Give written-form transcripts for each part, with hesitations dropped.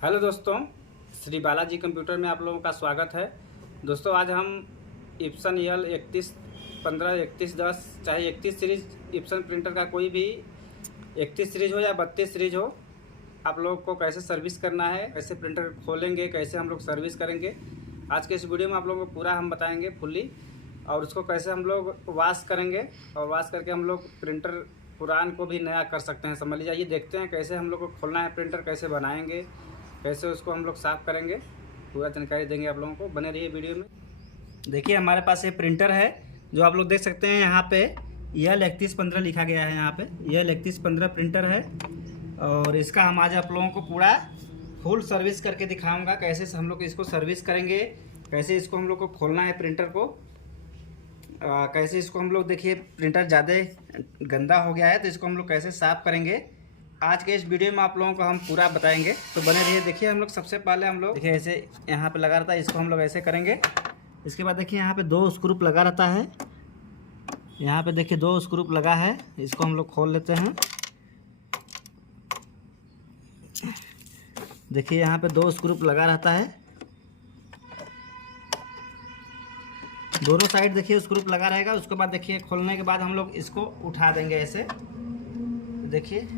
Hello दोस्तों, Shri Balaji computer में आप लोगों का स्वागत है। दोस्तों आज हम इप्सन यल 3115 3110 चाहे 31 सीरीज इप्सन प्रिंटर का कोई भी 31 सीरीज हो या 32 सीरीज हो, आप लोगों को कैसे सर्विस करना है, कैसे प्रिंटर खोलेंगे, कैसे हम लोग सर्विस करेंगे, आज के इस वीडियो में आप लोगों को पूरा हम बताएंगे फुल्ली। और उसको कैसे हम लोग वॉश करेंगे और वॉश करके हम लोग प्रिंटर पुरान को भी नया कर सकते हैं। समझ लीजिए, देखते हैं कैसे हम लोग को खोलना है प्रिंटर, कैसे बनाएंगे, कैसे उसको हम लोग साफ़ करेंगे, पूरा जानकारी देंगे आप लोगों को। बने रहिए वीडियो में। देखिए हमारे पास ये प्रिंटर है जो आप लोग देख सकते हैं, यहाँ पे यल 3115 लिखा गया है। यहाँ पे यल 3115 प्रिंटर है और इसका हम आज आप लोगों को पूरा फुल सर्विस करके दिखाऊंगा, कैसे हम लोग इसको सर्विस करेंगे, कैसे इसको हम लोग को खोलना है प्रिंटर को, कैसे इसको हम लोग, देखिए प्रिंटर ज़्यादा गंदा हो गया है तो इसको हम लोग कैसे साफ़ करेंगे, आज के इस वीडियो में आप लोगों को हम पूरा बताएंगे। तो बने रहिए। देखिए हम लोग सबसे पहले हम लोग देखिए ऐसे यहाँ पे लगा रहता है, इसको हम लोग ऐसे करेंगे। इसके बाद देखिए यहाँ पे 2 स्क्रू लगा रहता है, यहाँ पे देखिए 2 स्क्रू लगा है, इसको हम लोग खोल लेते हैं। देखिए यहाँ पे 2 स्क्रू लगा रहता है, दोनों साइड देखिए स्क्रू लगा रहेगा। उसके बाद देखिए खोलने के बाद हम लोग इसको उठा देंगे ऐसे, देखिए।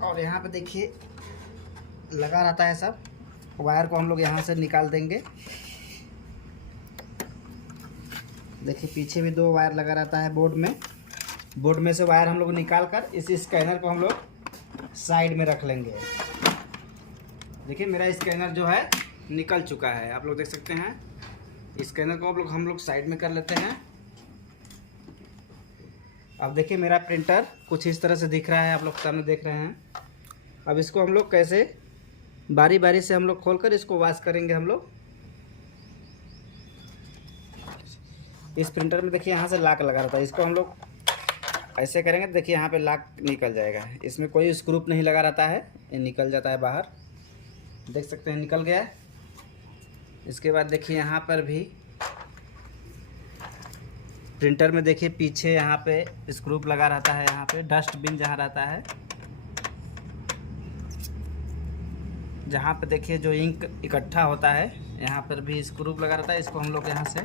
और यहाँ पे देखिए लगा रहता है सब, वायर को हम लोग यहाँ से निकाल देंगे। देखिए पीछे भी 2 वायर लगा रहता है बोर्ड में से वायर हम लोग निकाल कर इस स्कैनर को हम लोग साइड में रख लेंगे। देखिए मेरा स्कैनर जो है निकल चुका है, आप लोग देख सकते हैं। स्कैनर को हम लोग साइड में कर लेते हैं। अब देखिए मेरा प्रिंटर कुछ इस तरह से दिख रहा है, आप लोग सामने देख रहे हैं। अब इसको हम लोग कैसे बारी बारी से हम लोग खोलकर इसको वॉश करेंगे हम लोग। इस प्रिंटर में देखिए यहाँ से लॉक लगा रहता है, इसको हम लोग ऐसे करेंगे, देखिए यहाँ पे लॉक निकल जाएगा। इसमें कोई स्क्रू नहीं लगा रहता है, ये निकल जाता है बाहर, देख सकते हैं निकल गया है। इसके बाद देखिए यहाँ पर भी प्रिंटर में देखिए पीछे यहाँ पे स्क्रू लगा रहता है, यहाँ पे डस्टबिन जहाँ रहता है, जहाँ पे देखिए जो इंक इकट्ठा होता है, यहाँ पर भी स्क्रू लगा रहता है। इसको हम लोग यहाँ से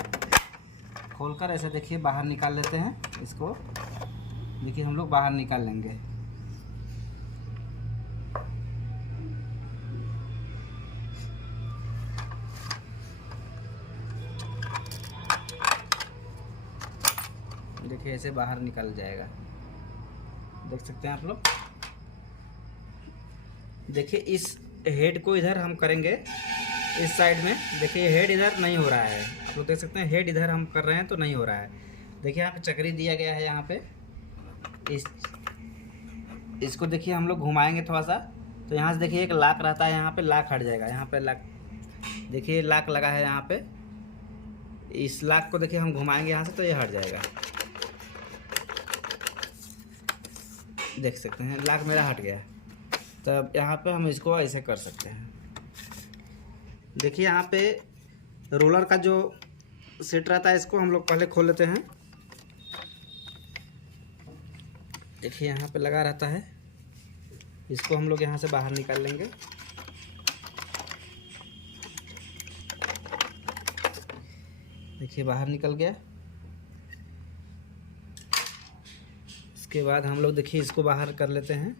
खोलकर ऐसे देखिए बाहर निकाल लेते हैं। इसको देखिए हम लोग बाहर निकाल लेंगे। देखिए ऐसे बाहर निकल जाएगा, देख सकते हैं आप लोग। देखिए इस हेड को इधर हम करेंगे, इस साइड में देखिए हेड इधर नहीं हो रहा है, आप लोग देख सकते हैं। हेड इधर हम कर रहे हैं तो नहीं हो रहा है। देखिए यहाँ पे चक्री दिया गया है, यहाँ पे इसको देखिए हम लोग घुमाएंगे थोड़ा सा, तो यहाँ से देखिए एक लॉक रहता है, यहाँ पे लॉक हट जाएगा। यहाँ पे लॉक देखिए लॉक लगा है यहाँ पे, इस लॉक को देखिए हम घुमाएंगे यहाँ से तो ये हट जाएगा, देख सकते हैं लॉक मेरा हट गया। तब यहाँ पे हम इसको ऐसे कर सकते हैं। देखिए यहाँ पे रोलर का जो सेट रहता है, इसको हम लोग पहले खोल लेते हैं। देखिए यहाँ पे लगा रहता है, इसको हम लोग यहाँ से बाहर निकाल लेंगे। देखिए बाहर निकल गया। इसके बाद हम लोग देखिए इसको बाहर कर लेते हैं।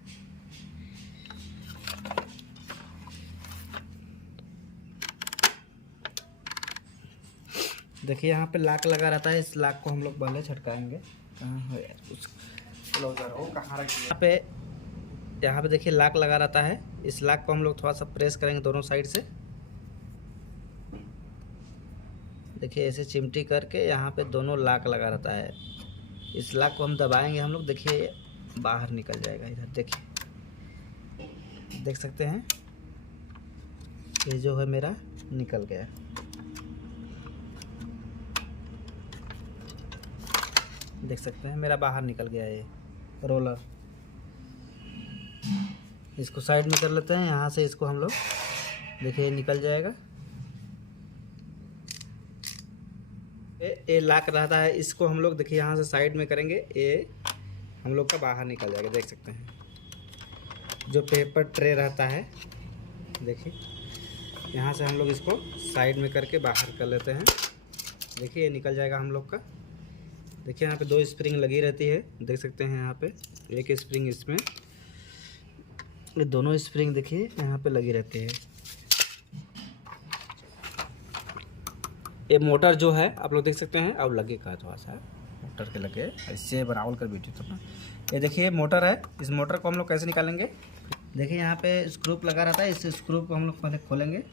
देखिए यहाँ पे लॉक लगा रहता है, इस लॉक को हम लोग पहले छटकाएंगे। कहाँ हो यार, कुछ क्लोजर हो कहाँ रख दिया। यहाँ पे देखिए लॉक लगा रहता है, इस लॉक को हम लोग थोड़ा सा प्रेस करेंगे दोनों साइड से। देखिए ऐसे चिमटी करके यहाँ पे दोनों लॉक लगा रहता है, इस लॉक को हम दबाएंगे हम लोग, देखिए बाहर निकल जाएगा इधर। देखिए देख सकते हैं ये जो है मेरा निकल गया। देख सकते हैं मेरा बाहर निकल गया ये रोलर। इसको साइड में कर लेते हैं, यहाँ से इसको हम लोग देखिए निकल जाएगा। ये लॉक रहता है, इसको हम लोग देखिए यहाँ से साइड में करेंगे, ये हम लोग का बाहर निकल जाएगा, देख सकते हैं। जो पेपर ट्रे रहता है, देखिए यहाँ से हम लोग इसको साइड में करके बाहर कर लेते हैं। देखिए ये निकल जाएगा हम लोग का। देखिए यहाँ पे 2 स्प्रिंग लगी रहती है, देख सकते हैं यहाँ पे एक स्प्रिंग इसमें, ये दोनों स्प्रिंग देखिए यहाँ पे लगी रहती है। ये मोटर जो है आप लोग देख सकते हैं, अब लगे का थोड़ा सा मोटर के लगे इससे बराबर कर वीडियो तो। ये देखिए मोटर है, इस मोटर को हम लोग कैसे निकालेंगे। देखिए यहाँ पे स्क्रू लगा रहता है, इस स्क्रू को हम लोग पहले खोलेंगे।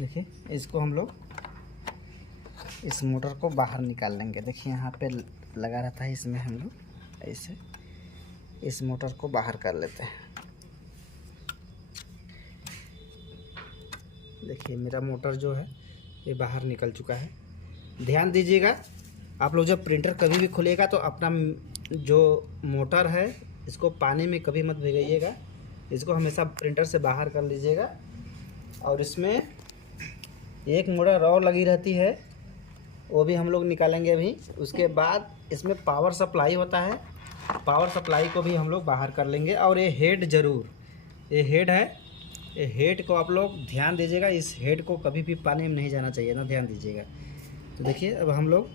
देखिए इसको हम लोग इस मोटर को बाहर निकाल लेंगे। देखिए यहाँ पे लगा रहता है, इसमें हम लोग ऐसे इस मोटर को बाहर कर लेते हैं। देखिए मेरा मोटर जो है ये बाहर निकल चुका है। ध्यान दीजिएगा, आप लोग जब प्रिंटर कभी भी खोलिएगा तो अपना जो मोटर है इसको पानी में कभी मत भिगाइएगा, इसको हमेशा प्रिंटर से बाहर कर लीजिएगा। और इसमें एक मोटर और लगी रहती है, वो भी हम लोग निकालेंगे अभी। उसके बाद इसमें पावर सप्लाई होता है, पावर सप्लाई को भी हम लोग बाहर कर लेंगे। और ये हेड ज़रूर, ये हेड है, ये हेड को आप लोग ध्यान दीजिएगा, इस हेड को कभी भी पानी में नहीं जाना चाहिए ना, ध्यान दीजिएगा। तो देखिए अब हम लोग,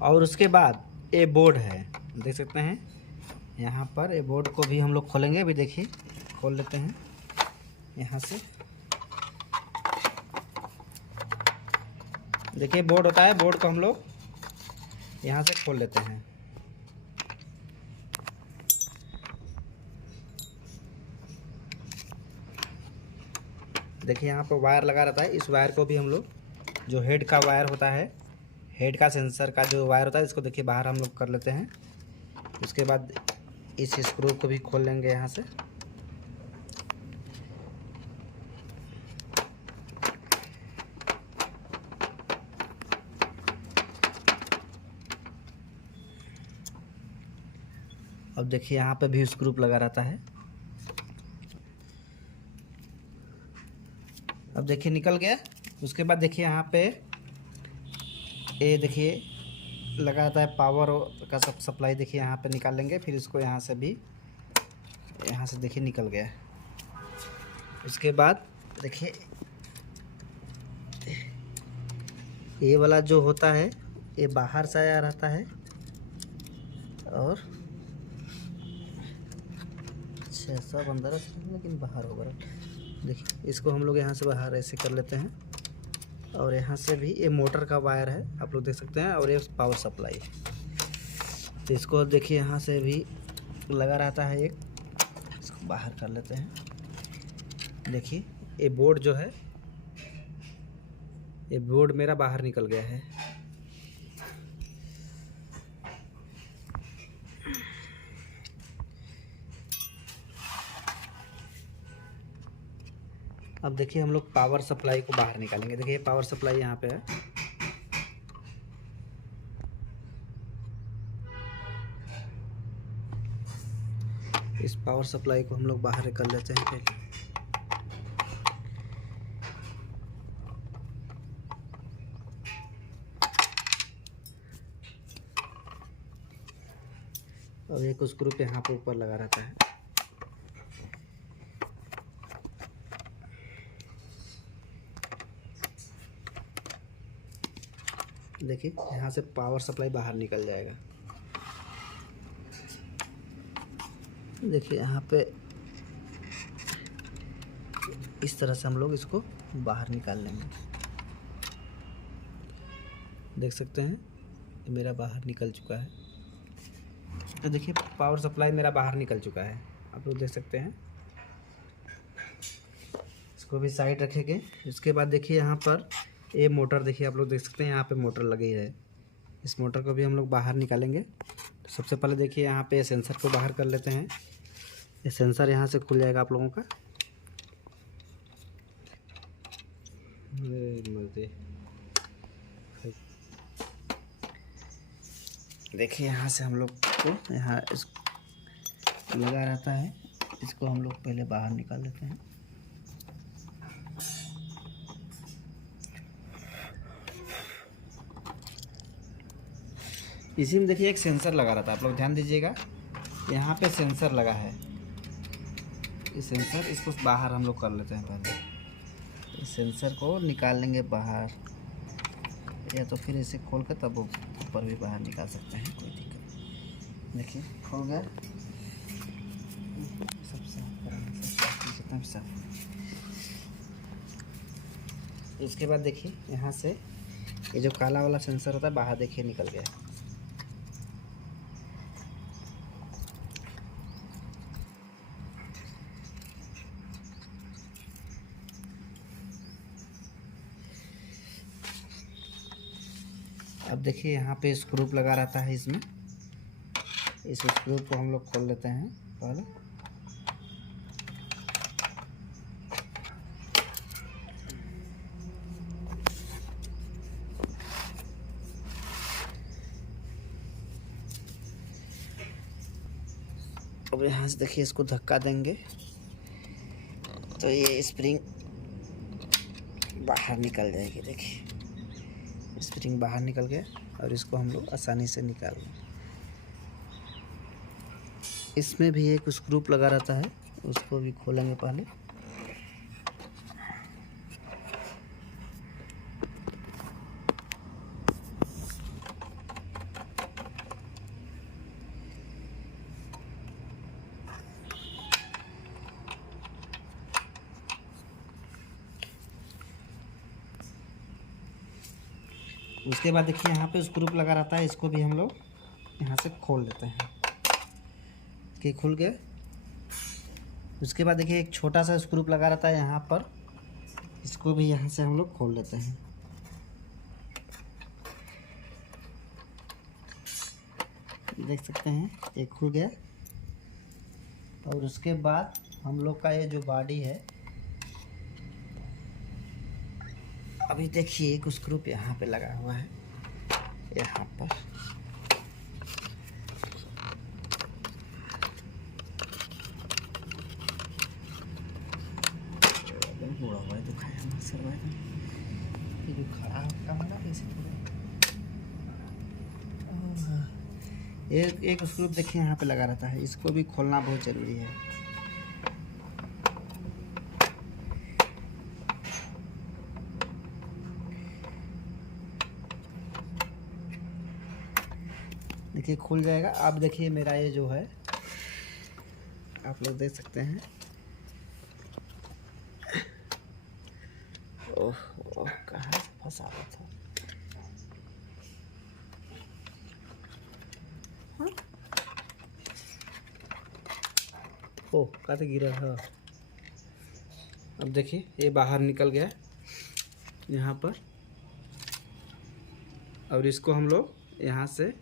और उसके बाद ये बोर्ड है, देख सकते हैं यहाँ पर, ये बोर्ड को भी हम लोग खोलेंगे। अभी देखिए खोल लेते हैं यहाँ से। देखिए बोर्ड होता है, बोर्ड को हम लोग यहाँ से खोल लेते हैं। देखिए यहाँ पर वायर लगा रहता है, इस वायर को भी हम लोग, जो हेड का वायर होता है, हेड का सेंसर का जो वायर होता है, इसको देखिए बाहर हम लोग कर लेते हैं। उसके बाद इस स्क्रू को भी खोल लेंगे यहाँ से। अब देखिए यहाँ पे भी स्क्रू लगा रहता है। अब देखिए निकल गया। उसके बाद देखिए यहाँ पे ये देखिए लगा रहता है पावर का सब सप्लाई, देखिए यहाँ पे निकाल लेंगे। फिर इसको यहाँ से भी, यहाँ से देखिए निकल गया। उसके बाद देखिए ये वाला जो होता है ये बाहर से आया रहता है, और अच्छा सब अंदर है लेकिन बाहर होगा। देखिए इसको हम लोग यहाँ से बाहर ऐसे कर लेते हैं। और यहाँ से भी ये मोटर का वायर है, आप लोग देख सकते हैं, और ये पावर सप्लाई। तो इसको देखिए यहाँ से भी लगा रहता है एक, इसको बाहर कर लेते हैं। देखिए ये बोर्ड जो है, ये बोर्ड मेरा बाहर निकल गया है। अब देखिए हम लोग पावर सप्लाई को बाहर निकालेंगे। देखिए पावर सप्लाई यहाँ पे है। इस पावर सप्लाई को हम लोग बाहर कर लेते हैं पहले। और एक स्क्रू पे यहाँ पे ऊपर लगा रहता है। देखिए यहाँ से पावर सप्लाई बाहर निकल जाएगा। देखिए यहाँ पे इस तरह से हम लोग इसको बाहर निकाल लेंगे। देख सकते हैं ये मेरा बाहर निकल चुका है। तो देखिए पावर सप्लाई मेरा बाहर निकल चुका है, आप लोग देख सकते हैं। इसको भी साइड रखेंगे। उसके बाद देखिए यहाँ पर ये मोटर, देखिए आप लोग देख सकते हैं यहाँ पे मोटर लगी है। इस मोटर को भी हम लोग बाहर निकालेंगे। तो सबसे पहले देखिए यहाँ पे सेंसर को बाहर कर लेते हैं। ये सेंसर यहाँ से खुल जाएगा आप लोगों का। देखिए यहाँ से हम लोग को यहाँ इस लगा रहता है, इसको हम लोग पहले बाहर निकाल लेते हैं। इसी में देखिए एक सेंसर लगा रहता है, आप लोग ध्यान दीजिएगा, यहाँ पे सेंसर लगा है। इस सेंसर, इसको बाहर हम लोग कर लेते हैं पहले। इस सेंसर को निकाल लेंगे बाहर, या तो फिर इसे खोल कर तब ऊपर भी बाहर निकाल सकते हैं, कोई दिक्कत नहीं। देखिए खोल गया, सब साफ। इसके बाद देखिए यहाँ से ये जो काला वाला सेंसर होता है बाहर देखिए निकल गया। अब देखिए यहाँ पे स्क्रू लगा रहता है इसमें, इस स्क्रू को हम लोग खोल लेते हैं पहले। अब यहाँ से देखिए इसको धक्का देंगे तो ये स्प्रिंग बाहर निकल जाएगी। देखिए स्प्रिंग बाहर निकल गया और इसको हम लोग आसानी से निकाल लें। इसमें भी एक स्क्रू लगा रहता है, उसको भी खोलेंगे पहले। उसके बाद देखिए यहाँ पे स्क्रू लगा रहता है, इसको भी हम लोग यहाँ से खोल लेते हैं कि खुल गया। उसके बाद देखिए एक छोटा सा स्क्रू लगा रहता है यहाँ पर, इसको भी यहाँ से हम लोग खोल लेते हैं। देख सकते हैं ये खुल गया। और उसके बाद हम लोग का ये जो बॉडी है, अभी देखिए एक स्क्रू यहाँ पे लगा हुआ है, यहाँ पर। बुरा हुआ है, दुखाया मत सर भाई, ये जो खड़ा होता है ना कैसे एक स्क्रू देखिए यहाँ पे लगा रहता है, इसको भी खोलना बहुत ज़रूरी है। देखिए खुल जाएगा। अब देखिए मेरा ये जो है, आप लोग देख सकते हैं। ओह ओह, कहाँ से फंसा हुआ था। ओह, कहाँ से गिरा था। अब देखिए ये बाहर निकल गया यहाँ पर, और इसको हम लोग यहाँ से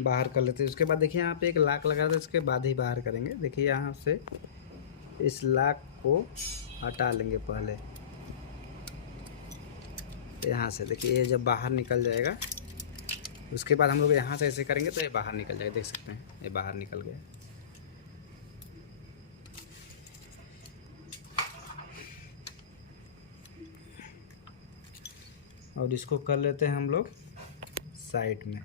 बाहर कर लेते हैं। उसके बाद देखिए यहाँ पे एक लॉक लगा था, इसके बाद ही बाहर करेंगे। देखिए यहाँ से इस लॉक को हटा लेंगे पहले, यहाँ से देखिए ये जब बाहर निकल जाएगा, उसके बाद हम लोग यहाँ से ऐसे करेंगे तो ये बाहर निकल जाएगा। देख सकते हैं ये बाहर निकल गया। और इसको कर लेते हैं हम लोग साइड में।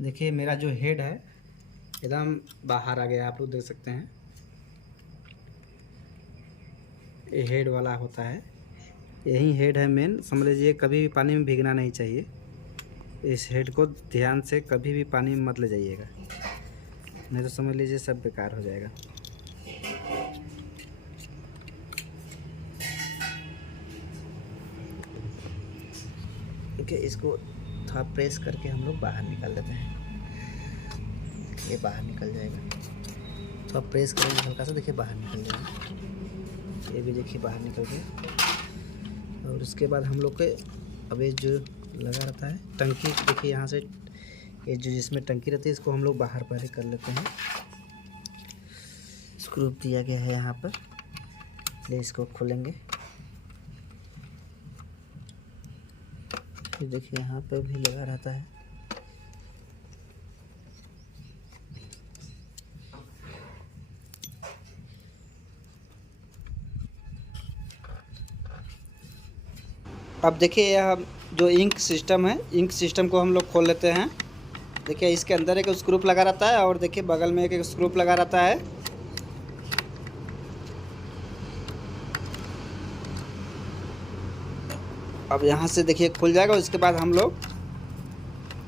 देखिए मेरा जो हेड है एकदम बाहर आ गया, आप लोग देख सकते हैं। ये हेड वाला होता है, यही हेड है मेन। समझ लीजिए कभी भी पानी में भीगना नहीं चाहिए। इस हेड को ध्यान से कभी भी पानी में मत ले जाइएगा, नहीं तो समझ लीजिए सब बेकार हो जाएगा। ठीक है, इसको थोड़ा प्रेस करके हम लोग बाहर निकाल देते हैं, ये बाहर निकल जाएगा। तो आप प्रेस करेंगे हल्का सा, देखिए बाहर निकल जाएगा। ये भी देखिए बाहर निकल गया। और उसके बाद हम लोग के अब ये जो लगा रहता है टंकी, देखिए यहाँ से ये जो जिसमें टंकी रहती है इसको हम लोग बाहर पहले कर लेते हैं। स्क्रू दिया गया है यहाँ पर, इसलिए इसको खोलेंगे। फिर देखिए यहाँ पे भी लगा रहता है। अब देखिए यह जो इंक सिस्टम है, इंक सिस्टम को हम लोग खोल लेते हैं। देखिए इसके अंदर एक स्क्रू लगा रहता है और देखिए बगल में एक स्क्रू लगा रहता है। अब यहाँ से देखिए खुल जाएगा। उसके बाद हम लोग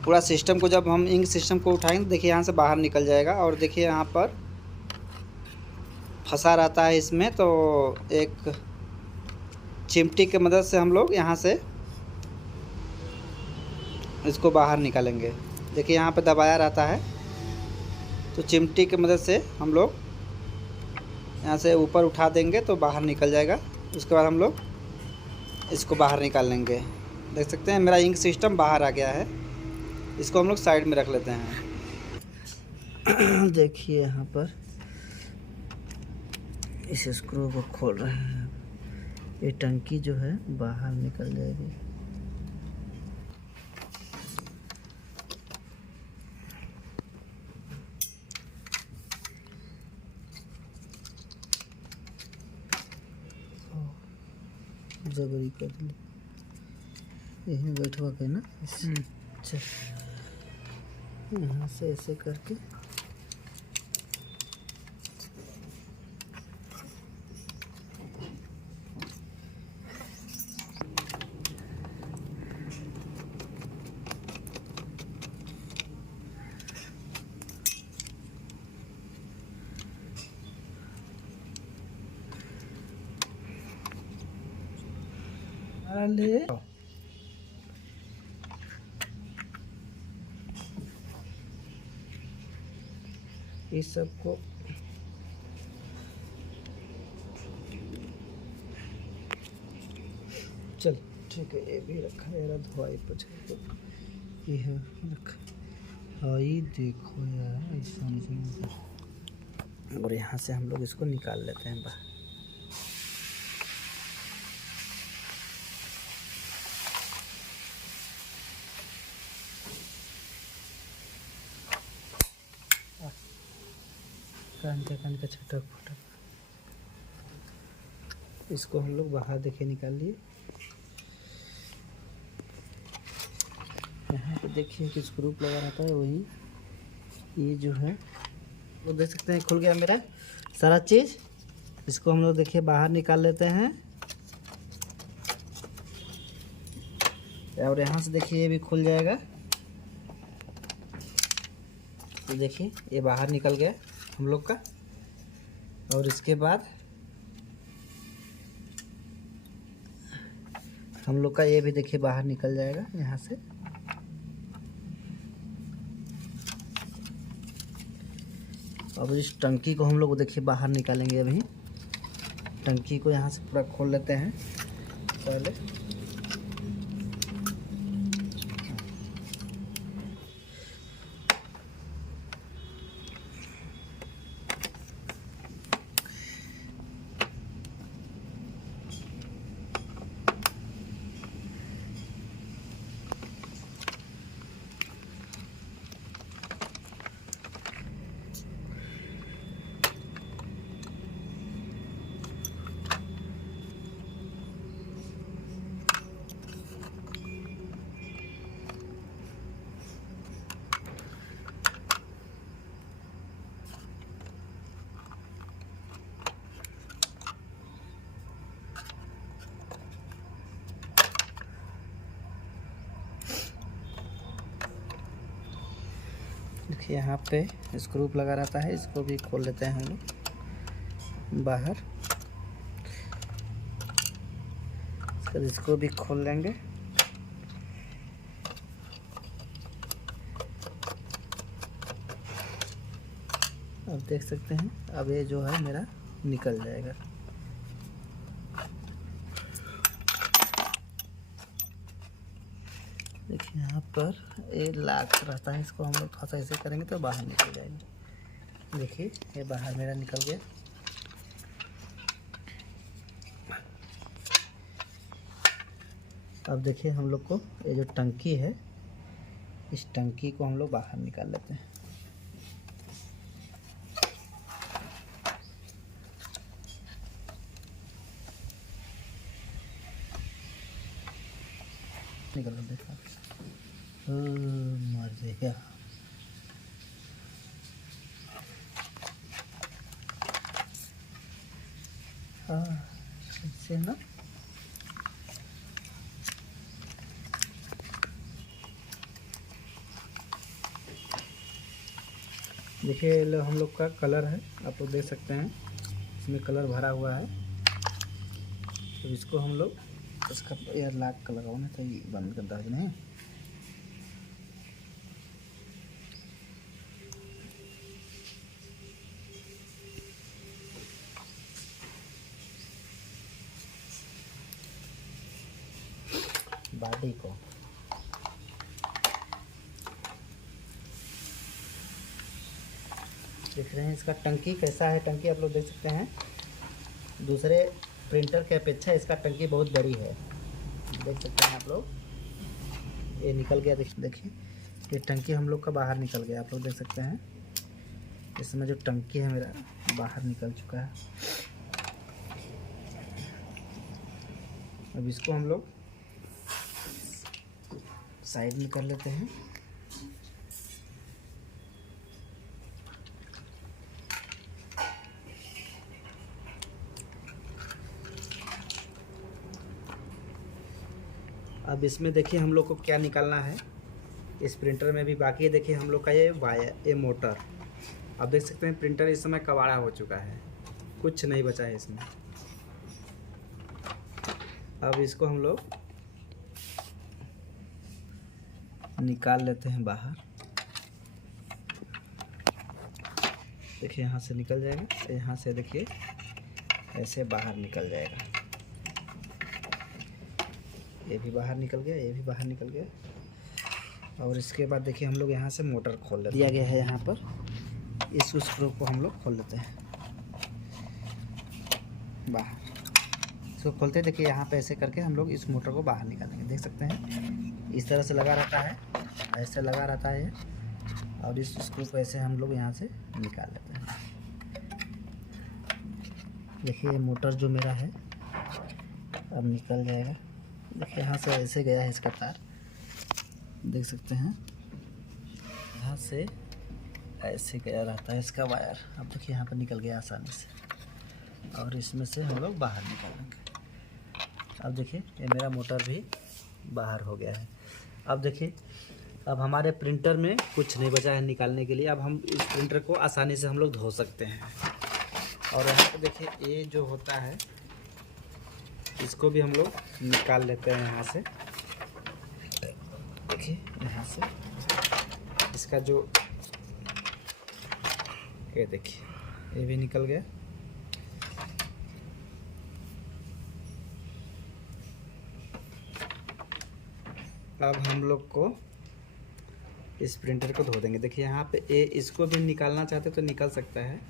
पूरा सिस्टम को, जब हम इंक सिस्टम को उठाएंगे देखिए यहाँ से बाहर निकल जाएगा। और देखिए यहाँ पर फंसा रहता है इसमें, तो एक चिमटी की मदद से हम लोग यहाँ से इसको बाहर निकालेंगे। देखिए यहाँ पे दबाया रहता है, तो चिमटी की मदद से हम लोग यहाँ से ऊपर उठा देंगे तो बाहर निकल जाएगा। उसके बाद हम लोग इसको बाहर निकाल लेंगे। देख सकते हैं मेरा इंक सिस्टम बाहर आ गया है। इसको हम लोग साइड में रख लेते हैं। देखिए यहाँ पर इस स्क्रू को खोल रहे हैं। ये टंकी जो है बाहर निकल जाएगी। जबरी कर ली, यहीं बैठवा के ना। अच्छा, यहाँ से ऐसे करके ले इस सब को चल ठीक है। ये भी रखा है यार, धोई पछे ये है रखा। हाँ ये देखो यार ऐसा। और यहाँ से हम लोग इसको निकाल लेते हैं बाहर। कान का छटक फटक, इसको हम लोग बाहर देखिए निकाल लिए। यहाँ पे देखिए कि स्क्रू लगा रहता है, वही ये जो है वो देख सकते हैं खुल गया मेरा सारा चीज़। इसको हम लोग देखिए बाहर निकाल लेते हैं। और यहाँ से देखिए ये भी खुल जाएगा। तो देखिए ये बाहर निकल गया हम लोग का। और इसके बाद हम लोग का ये भी देखिए बाहर निकल जाएगा यहाँ से। अब इस टंकी को हम लोग देखिए बाहर निकालेंगे। अभी टंकी को यहाँ से पूरा खोल लेते हैं पहले। देखिए यहाँ पे स्क्रू लगा रहता है, इसको भी खोल लेते हैं हम लोग बाहर। इसको भी खोल लेंगे। अब देख सकते हैं, अब ये जो है मेरा निकल जाएगा। देखिए यहाँ पर ये लॉक रहता है, इसको हम लोग थोड़ा सा ऐसे करेंगे तो बाहर निकल जाएगी। देखिए ये बाहर मेरा निकल गया। अब देखिए हम लोग को ये जो टंकी है, इस टंकी को हम लोग बाहर निकाल लेते हैं। निकल देखा, मर गया। हाँ इससे ना देखिए लो हम लोग का कलर है, आप लोग देख सकते हैं इसमें कलर भरा हुआ है। तो इसको हम लोग इसका यार लाख कलर होना चाहिए, बंद कर दो नहीं। बॉडी को देख रहे हैं, इसका टंकी कैसा है। टंकी आप लोग देख सकते हैं, दूसरे प्रिंटर के अपेक्षा इसका टंकी बहुत बड़ी है। देख सकते हैं आप लोग, ये निकल गया। देखिए ये टंकी हम लोग का बाहर निकल गया, आप लोग देख सकते हैं। इसमें जो टंकी है मेरा बाहर निकल चुका है। अब इसको हम लोग साइड में कर लेते हैं। अब इसमें देखिए हम लोग को क्या निकालना है। इस प्रिंटर में भी बाकी है, देखिए हम लोग का ये वायर, ये मोटर। आप देख सकते हैं प्रिंटर इस समय कबाड़ा हो चुका है, कुछ नहीं बचा है इसमें। अब इसको हम लोग निकाल लेते हैं बाहर। देखिए यहाँ से निकल जाएगा, यहाँ से देखिए ऐसे बाहर निकल जाएगा। ये भी बाहर निकल गया, ये भी बाहर निकल गया। और इसके बाद देखिए हम लोग यहाँ से मोटर खोल लेते हैं। दिया गया है यहाँ पर, इस स्क्रू को हम लोग खोल लेते हैं बाहर। इसको खोलते हैं, देखिए यहाँ पे ऐसे करके हम लोग इस मोटर को बाहर निकालेंगे। देख सकते हैं इस तरह से लगा रहता है, ऐसे लगा रहता है। और इस स्क्रू को ऐसे हम लोग यहाँ से निकाल लेते हैं। देखिए मोटर जो मेरा है अब निकल जाएगा। देखिए यहाँ से ऐसे गया है इसका तार, देख सकते हैं यहाँ से ऐसे गया रहता है इसका वायर। अब देखिए यहाँ पर निकल गया आसानी से, और इसमें से हम लोग बाहर निकालेंगे। अब देखिए ये मेरा मोटर भी बाहर हो गया है। अब देखिए अब हमारे प्रिंटर में कुछ नहीं बचा है निकालने के लिए। अब हम इस प्रिंटर को आसानी से हम लोग धो सकते हैं। और यहाँ पे देखिए ये जो होता है इसको भी हम लोग निकाल लेते हैं यहाँ से। देखिए यहाँ से इसका जो ये देखिए ये भी निकल गया। अब हम लोग को इस प्रिंटर को धो देंगे। देखिए यहाँ पे ये इसको भी निकालना चाहते तो निकल सकता है।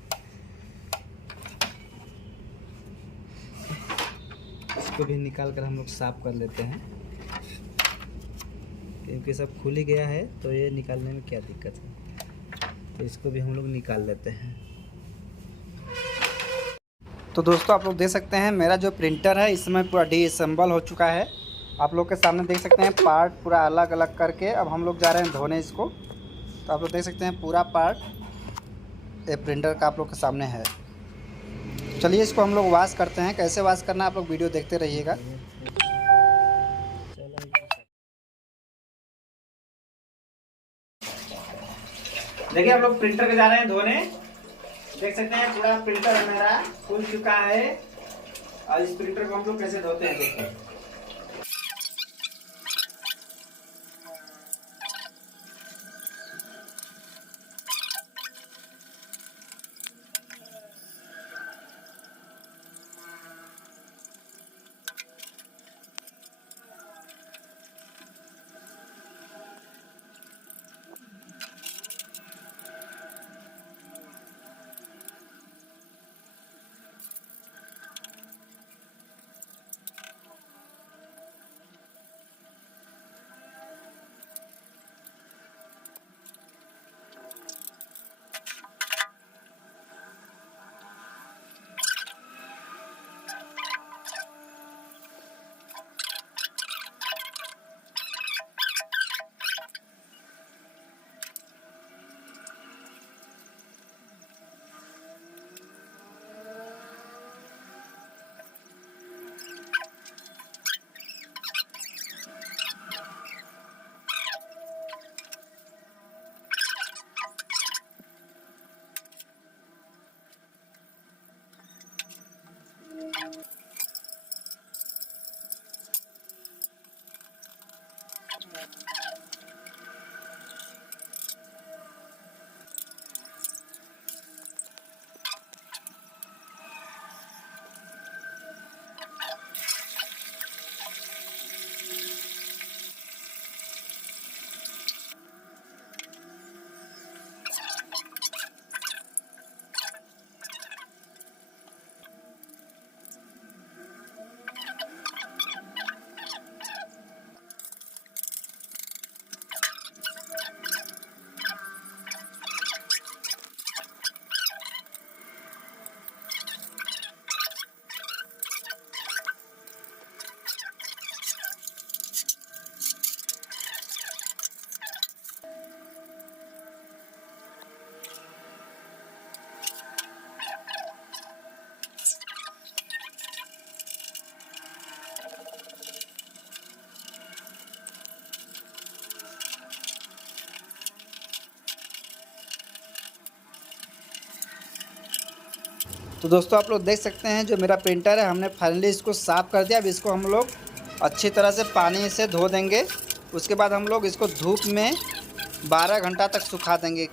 इसको भी निकाल कर हम लोग साफ कर लेते हैं, क्योंकि सब खुल ही गया है तो ये निकालने में क्या दिक्कत है। तो इसको भी हम लोग निकाल लेते हैं। तो दोस्तों आप लोग देख सकते हैं मेरा जो प्रिंटर है इसमें पूरा डिसेंबल हो चुका है। आप लोग के सामने देख सकते हैं पार्ट पूरा अलग अलग करके अब हम लोग जा रहे हैं धोने इसको। तो आप लोग देख सकते हैं पूरा पार्ट ये प्रिंटर का आप लोग के सामने है। चलिए इसको हम लोग वॉश करते हैं। कैसे वॉश करना आप लोग वीडियो देखते रहिएगा। देखिए हम लोग प्रिंटर के जा रहे हैं धोने। देख सकते हैं पूरा प्रिंटर मेरा खुल चुका है। और इस प्रिंटर को हम लोग कैसे धोते हैं देखिए। तो दोस्तों आप लोग देख सकते हैं जो मेरा प्रिंटर है, हमने फाइनली इसको साफ़ कर दिया। अब इसको हम लोग अच्छी तरह से पानी से धो देंगे। उसके बाद हम लोग इसको धूप में 12 घंटा तक सुखा देंगे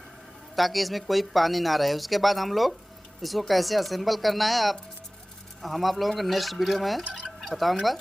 ताकि इसमें कोई पानी ना रहे। उसके बाद हम लोग इसको कैसे असेंबल करना है हम आप लोगों को नेक्स्ट वीडियो में बताऊंगा।